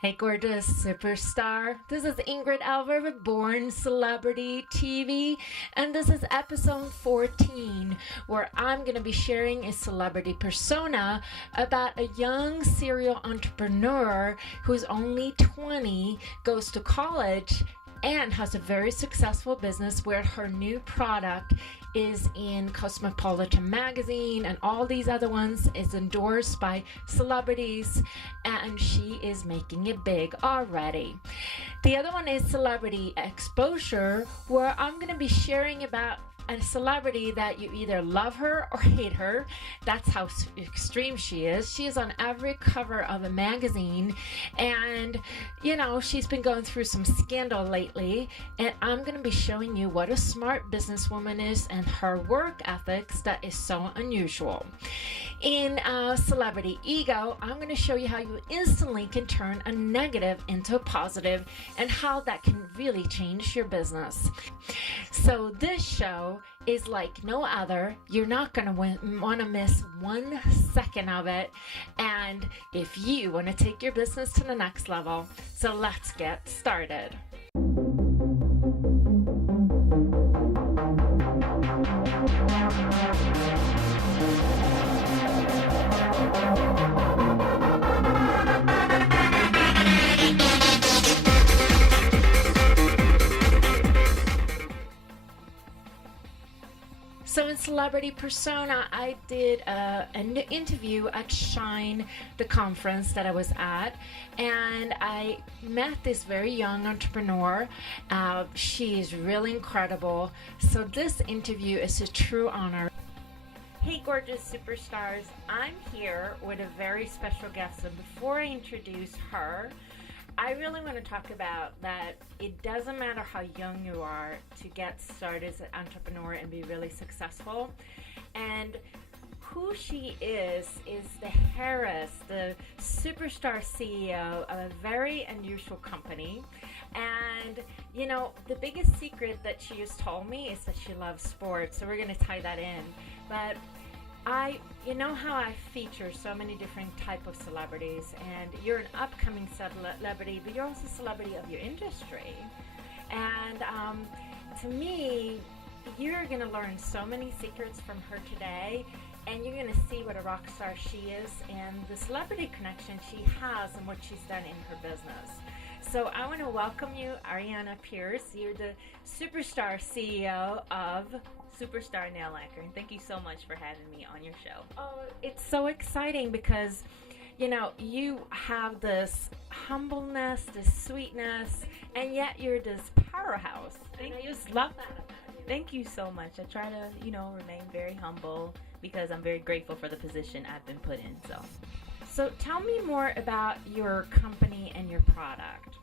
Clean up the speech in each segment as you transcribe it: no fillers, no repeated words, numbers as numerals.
Hey, gorgeous superstar. This is Ingrid Alver with Born Celebrity TV, and this is episode 14, where I'm going to be sharing a celebrity persona about a young serial entrepreneur who's only 20, goes to college, and has a very successful business where her new product is in Cosmopolitan magazine and all these other ones, is endorsed by celebrities, and she is making it big already. The other one is celebrity exposure, where I'm going to be sharing about a celebrity that you either love her or hate her. That's how extreme she is. She is on every cover of a magazine, and she's been going through some scandal lately, and I'm going to be showing you what a smart businesswoman is and her work ethics that is so unusual. In Celebrity Ego, I'm going to show you how you instantly can turn a negative into a positive and how that can really change your business. So this show is like no other. You're not going to want to miss 1 second of it. And if you want to take your business to the next level, so let's get started. So in Celebrity Persona, I did an interview at Shine, the conference that I was at, and I met this very young entrepreneur. She is really incredible. So this interview is a true honor. Hey, gorgeous superstars. I'm here with a very special guest. So before I introduce her, I really want to talk about that it doesn't matter how young you are to get started as an entrepreneur and be really successful. And who she is the Harris, the superstar CEO of a very unusual company. And, the biggest secret that she just told me is that she loves sports. So we're going to tie that in. But you know how I feature so many different type of celebrities, and you're an upcoming celebrity, but you're also a celebrity of your industry. And to me, you're going to learn so many secrets from her today, and you're going to see what a rock star she is and the celebrity connection she has and what she's done in her business. So I want to welcome you, Ariana Pierce. You're the superstar CEO of Superstar Nail Lacquer, and thank you so much for having me on your show. Oh, it's so exciting because, you have this humbleness, this sweetness, and yet you're this powerhouse. And I just love that about you. Thank you so much. I try to, remain very humble because I'm very grateful for the position I've been put in. So tell me more about your company and your product.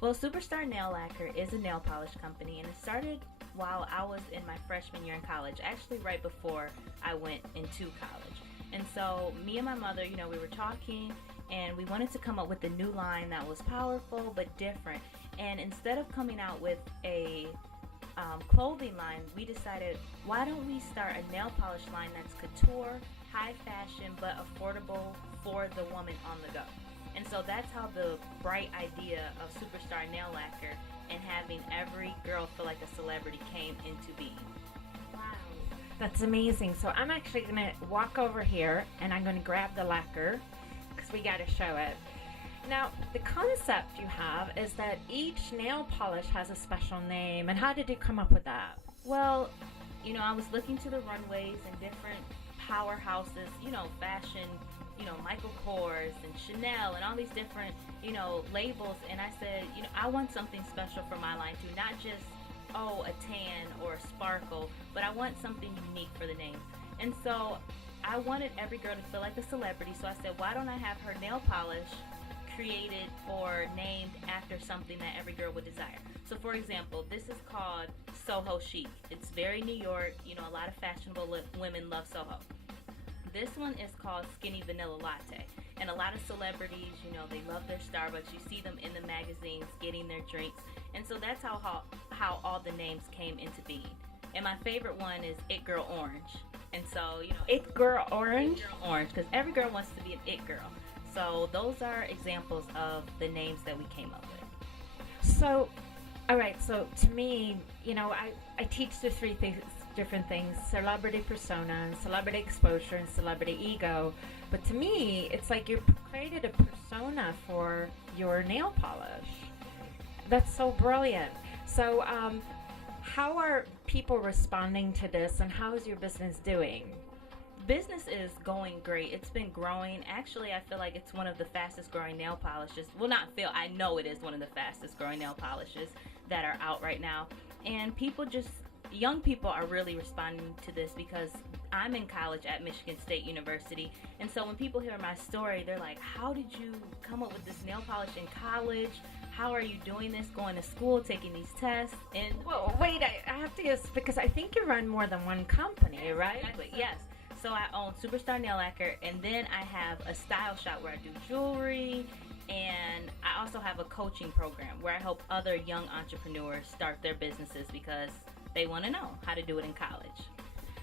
Well, Superstar Nail Lacquer is a nail polish company, and it started while I was in my freshman year in college, actually right before I went into college. And so me and my mother, we were talking, and we wanted to come up with a new line that was powerful but different. And instead of coming out with a clothing line, we decided, why don't we start a nail polish line that's couture, high fashion, but affordable for the woman on the go. And so that's how the bright idea of Superstar Nail Lacquer and having every girl feel like a celebrity came into being. Wow. That's amazing. So I'm actually going to walk over here and I'm going to grab the lacquer because we got to show it. Now, the concept you have is that each nail polish has a special name. And how did you come up with that? Well, I was looking to the runways and different powerhouses, fashion, Michael Kors and Chanel and all these different, labels. And I said, I want something special for my line too. Not just, a tan or a sparkle, but I want something unique for the name. And so I wanted every girl to feel like a celebrity. So I said, why don't I have her nail polish created or named after something that every girl would desire? So for example, this is called Soho Chic. It's very New York. A lot of fashionable women love Soho. This one is called Skinny Vanilla Latte. And a lot of celebrities, they love their Starbucks. You see them in the magazines getting their drinks. And so that's how all the names came into being. And my favorite one is It Girl Orange. And so, It Girl Orange? It Girl Orange, because every girl wants to be an It Girl. So those are examples of the names that we came up with. So, all right. So to me, I teach the three things, different things: celebrity persona, celebrity exposure, and celebrity ego. But to me, it's like you created a persona for your nail polish. That's so brilliant. So, how are people responding to this, and how is your business doing? Business is going great. It's been growing. Actually, I feel like it's one of the fastest growing nail polishes. Well, not feel, I know it is one of the fastest growing nail polishes that are out right now. And young people are really responding to this because I'm in college at Michigan State University. And so when people hear my story, they're like, how did you come up with this nail polish in college? How are you doing this, going to school, taking these tests? And well, wait, I have to guess because I think you run more than one company, right? Exactly, yes. So I own Superstar Nail Lacquer, and then I have a style shop where I do jewelry, and I also have a coaching program where I help other young entrepreneurs start their businesses because they want to know how to do it in college.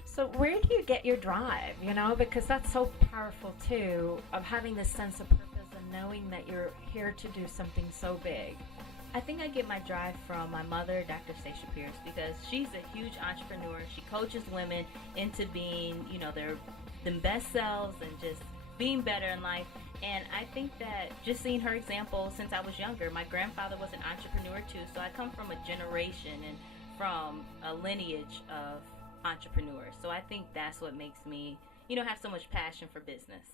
So where do you get your drive, because that's so powerful too, of having this sense of purpose and knowing that you're here to do something so big? I think I get my drive from my mother, Dr. Stacia Pierce, because she's a huge entrepreneur. She coaches women into being, their best selves and just being better in life. And I think that just seeing her example since I was younger, my grandfather was an entrepreneur too, so I come from a generation and from a lineage of entrepreneurs. So I think that's what makes me, have so much passion for business.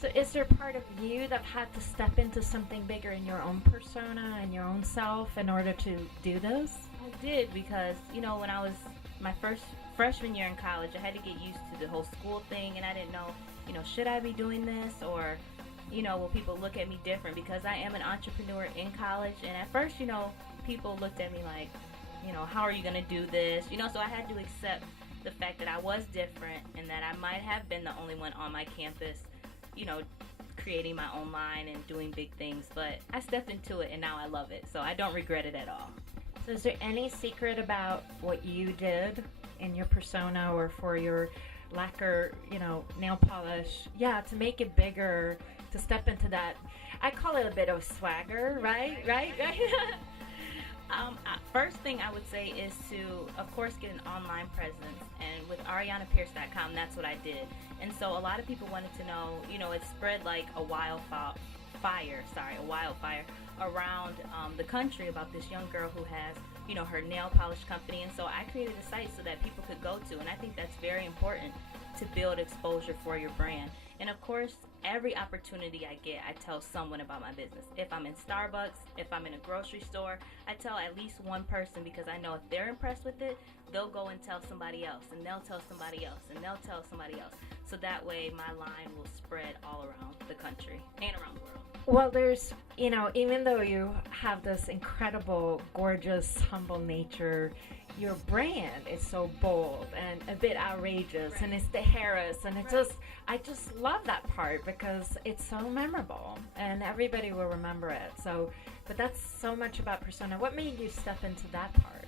So is there part of you that had to step into something bigger in your own persona and your own self in order to do this? I did because, when I was my first freshman year in college, I had to get used to the whole school thing, and I didn't know, should I be doing this, or, will people look at me different because I am an entrepreneur in college. And at first, people looked at me like, how are you going to do this? So I had to accept the fact that I was different and that I might have been the only one on my campus, creating my own line and doing big things. But I stepped into it and now I love it. So I don't regret it at all. So is there any secret about what you did in your persona or for your lacquer, nail polish? Yeah, to make it bigger, to step into that. I call it a bit of swagger, right? First thing I would say is to, of course, get an online presence. And with ArianaPierce.com, that's what I did. And so a lot of people wanted to know, it spread like a wildfire around the country about this young girl who has, her nail polish company. And so I created a site so that people could go to. And I think that's very important to build exposure for your brand. And of course, every opportunity I get, I tell someone about my business. If I'm in Starbucks, if I'm in a grocery store, I tell at least one person because I know if they're impressed with it, they'll go and tell somebody else, and they'll tell somebody else, and they'll tell somebody else. So that way my line will spread all around the country and around the world. Well, there's, even though you have this incredible, gorgeous, humble nature, your brand is so bold and a bit outrageous, right. And it's the Harris, and it right. I just love that part because it's so memorable and everybody will remember it. So, but that's so much about persona. What made you step into that part?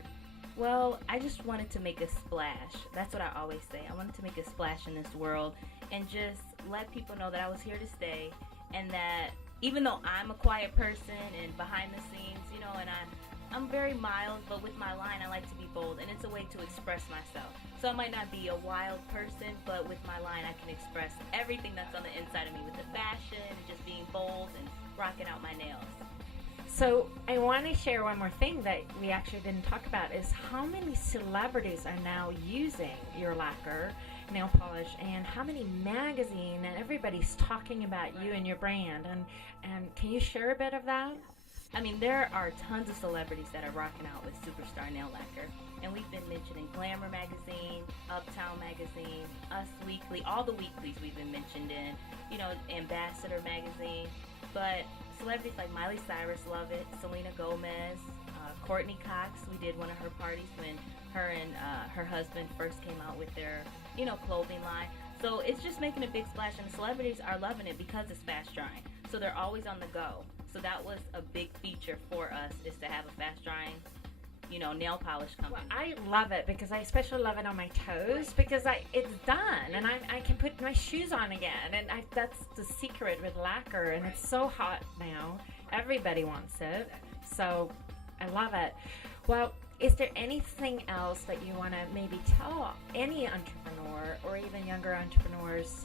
Well, I just wanted to make a splash. That's what I always say. I wanted to make a splash in this world and just let people know that I was here to stay, and that even though I'm a quiet person and behind the scenes, and I'm very mild, but with my line, I like to be bold, and it's a way to express myself. So I might not be a wild person, but with my line, I can express everything that's on the inside of me with the fashion, just being bold and rocking out my nails. So I want to share one more thing that we actually didn't talk about is how many celebrities are now using your lacquer nail polish, and how many magazines and everybody's talking about you and your brand, and can you share a bit of that? I mean, there are tons of celebrities that are rocking out with Superstar Nail Lacquer, and we've been mentioned in Glamour Magazine, Uptown Magazine, Us Weekly, all the weeklies we've been mentioned in, Ambassador Magazine. But celebrities like Miley Cyrus love it, Selena Gomez, Courtney Cox. We did one of her parties when her and her husband first came out with their, clothing line. So it's just making a big splash, and the celebrities are loving it because it's fast drying. So they're always on the go. So that was a big feature for us, is to have a fast drying nail polish company. Well, I love it because I especially love it on my toes because it's done and I can put my shoes on again, and that's the secret with lacquer, and it's so hot now. Everybody wants it, so I love it. Well, is there anything else that you want to maybe tell any entrepreneur or even younger entrepreneurs,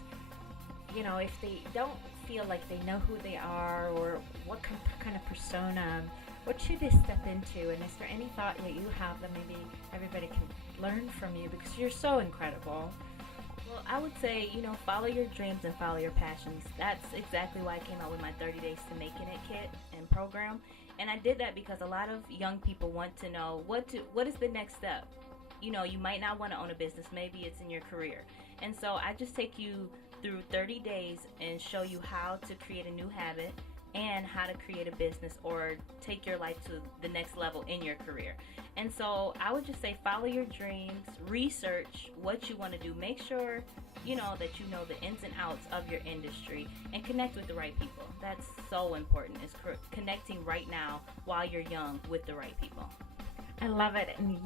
if they don't feel like they know who they are or what kind of persona, what should they step into? And is there any thought that you have that maybe everybody can learn from you, because you're so incredible? Well, I would say, follow your dreams and follow your passions. That's exactly why I came out with my 30 Days to Making It kit and program. And I did that because a lot of young people want to know what is the next step. You might not want to own a business. Maybe it's in your career. And so I just take you through 30 days and show you how to create a new habit and how to create a business or take your life to the next level in your career. And so I would just say follow your dreams, research what you want to do, make sure that you know the ins and outs of your industry, and connect with the right people. That's so important, is connecting right now while you're young with the right people. I love it, and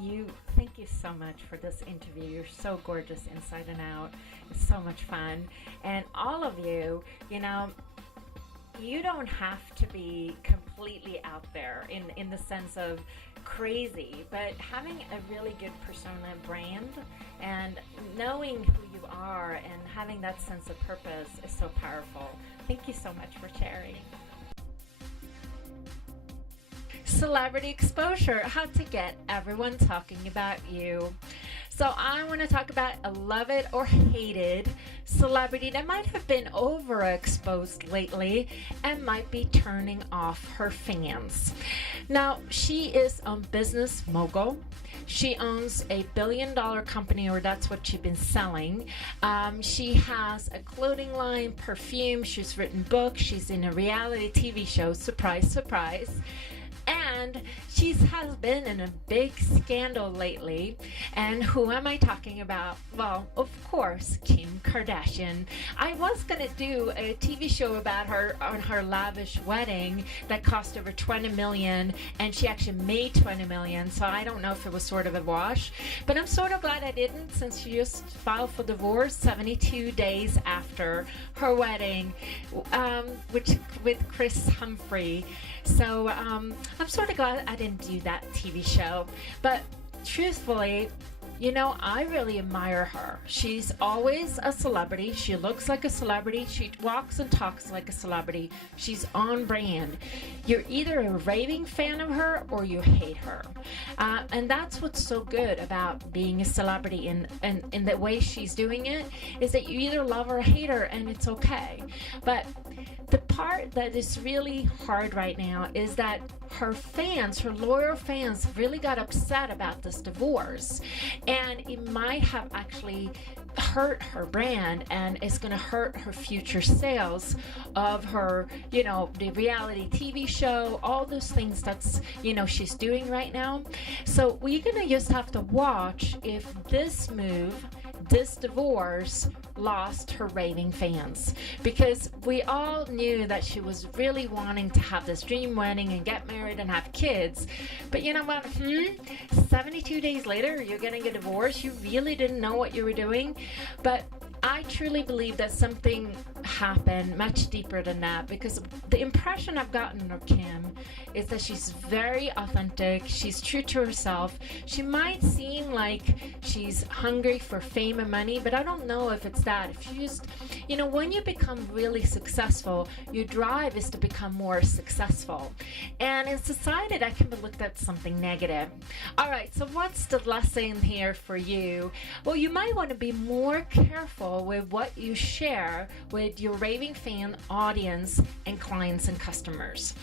thank you so much for this interview. You're so gorgeous inside and out. It's so much fun. And all of you, you don't have to be completely out there in the sense of crazy, but having a really good persona brand and knowing who you are and having that sense of purpose is so powerful. Thank you so much for sharing. Celebrity exposure, how to get everyone talking about you. So I want to talk about a love it or hated celebrity that might have been overexposed lately and might be turning off her fans. Now, she is a business mogul. She owns a billion-dollar company, or that's what she's been selling. She has a clothing line, perfume. She's written books. She's in a reality TV show. Surprise, surprise. And she has been in a big scandal lately. And who am I talking about? Well, of course, Kim Kardashian. I was going to do a TV show about her on her lavish wedding that cost over $20 million, and she actually made $20 million. So I don't know if it was sort of a wash. But I'm sort of glad I didn't, since she just filed for divorce 72 days after her wedding, which with Chris Humphrey. So I'm sort of glad I didn't do that TV show. But truthfully, I really admire her. She's always a celebrity. She looks like a celebrity. She walks and talks like a celebrity. She's on brand. You're either a raving fan of her or you hate her. And that's what's so good about being a celebrity and the way she's doing it, is that you either love her or hate her, and it's okay. But the part that is really hard right now is that her loyal fans really got upset about this divorce, and it might have actually hurt her brand, and it's going to hurt her future sales of her, the reality TV show, all those things that's, she's doing right now. So we're going to just have to watch if this divorce lost her raving fans, because we all knew that she was really wanting to have this dream wedding and get married and have kids. But you know what? 72 days later, you're getting a divorce. You really didn't know what you were doing. But I truly believe that something happened much deeper than that, because the impression I've gotten of Kim is that she's very authentic. She's true to herself. She might seem like she's hungry for fame and money, but I don't know if it's that. If you just, when you become really successful, your drive is to become more successful. And in society, that can be looked at something negative. All right, so what's the lesson here for you? Well, you might want to be more careful with what you share with your raving fan audience and clients and customers.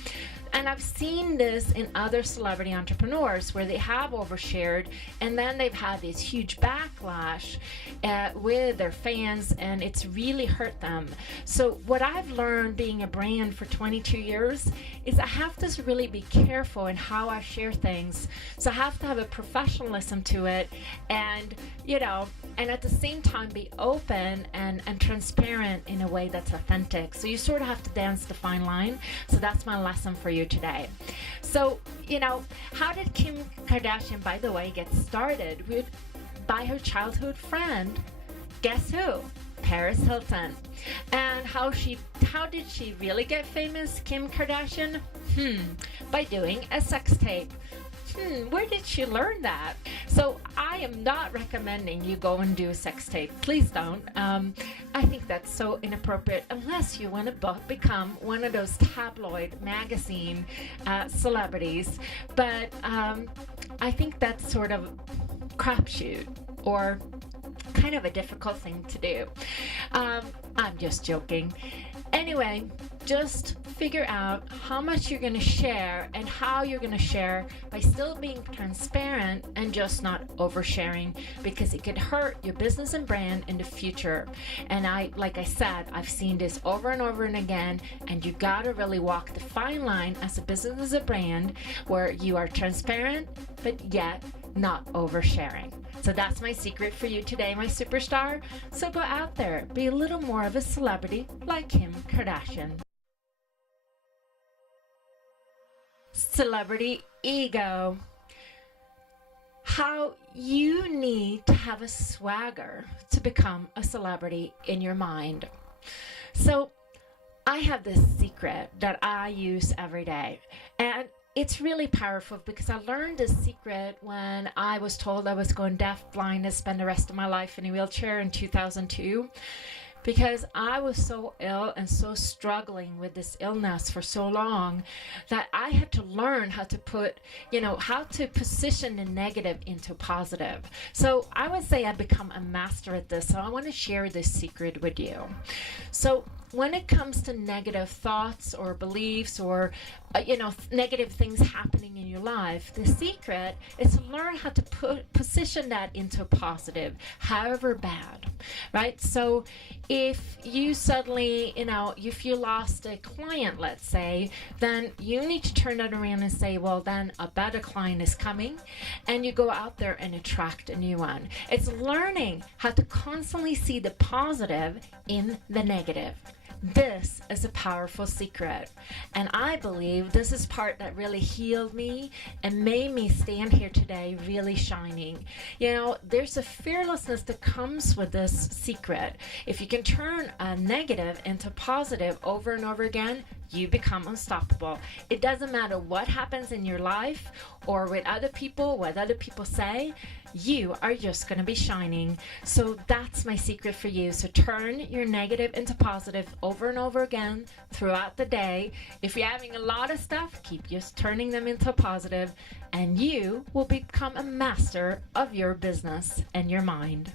And I've seen this in other celebrity entrepreneurs where they have overshared, and then they've had this huge backlash with their fans, and it's really hurt them. So what I've learned being a brand for 22 years is I have to really be careful in how I share things. So I have to have a professionalism to it, and and at the same time be open and transparent in a way that's authentic. So you sort of have to dance the fine line. So that's my lesson for you today. So how did Kim Kardashian, by the way, get started? By her childhood friend. Guess who? Paris Hilton. And how did she really get famous, Kim Kardashian? By doing a sex tape. Where did she learn that? So I am not recommending you go and do a sex tape. Please don't. I think that's so inappropriate unless you want to become one of those tabloid magazine celebrities. But I think that's sort of crapshoot or kind of a difficult thing to do. I'm just joking. Anyway, just figure out how much you're going to share and how you're going to share by still being transparent and just not oversharing, because it could hurt your business and brand in the future. And like I said, I've seen this over and over and again, and you got to really walk the fine line as a business, as a brand, where you are transparent, but yet not oversharing. So that's my secret for you today, my superstar. So go out there, be a little more of a celebrity like Kim Kardashian. Celebrity ego. How you need to have a swagger to become a celebrity in your mind. So I have this secret that I use every day, and it's really powerful because I learned this secret when I was told I was going deaf, blind, and spend the rest of my life in a wheelchair in 2002. Because I was so ill and so struggling with this illness for so long that I had to learn how to position the negative into positive. So I would say I've become a master at this. So I want to share this secret with you. So when it comes to negative thoughts or beliefs or negative things happening in your life, the secret is to learn how to position that into positive, however bad, right? So if you suddenly, if you lost a client, let's say, then you need to turn that around and say, well, then a better client is coming, and you go out there and attract a new one. It's learning how to constantly see the positive in the negative. This is a powerful secret, and I believe this is part that really healed me and made me stand here today really shining. There's a fearlessness that comes with this secret. If you can turn a negative into positive over and over again, you become unstoppable. It doesn't matter what happens in your life or with other people, what other people say, you are just going to be shining. So that's my secret for you. So turn your negative into positive over and over again throughout the day. If you're having a lot of stuff, keep just turning them into positive, and you will become a master of your business and your mind.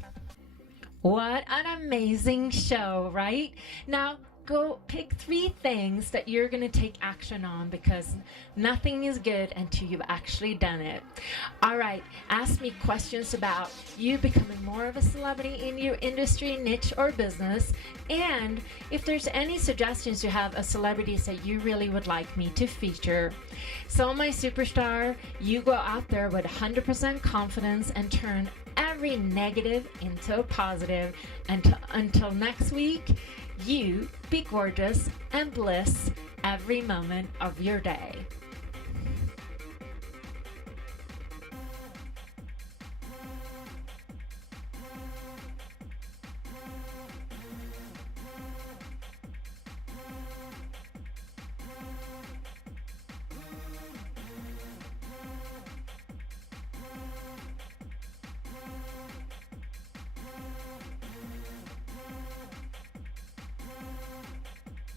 What an amazing show, right? Now, go pick 3 things that you're going to take action on, because nothing is good until you've actually done it. All right, ask me questions about you becoming more of a celebrity in your industry, niche, or business. And if there's any suggestions you have of celebrities that you really would like me to feature. So my superstar, you go out there with 100% confidence and turn every negative into a positive. And until next week, you be gorgeous and bliss every moment of your day.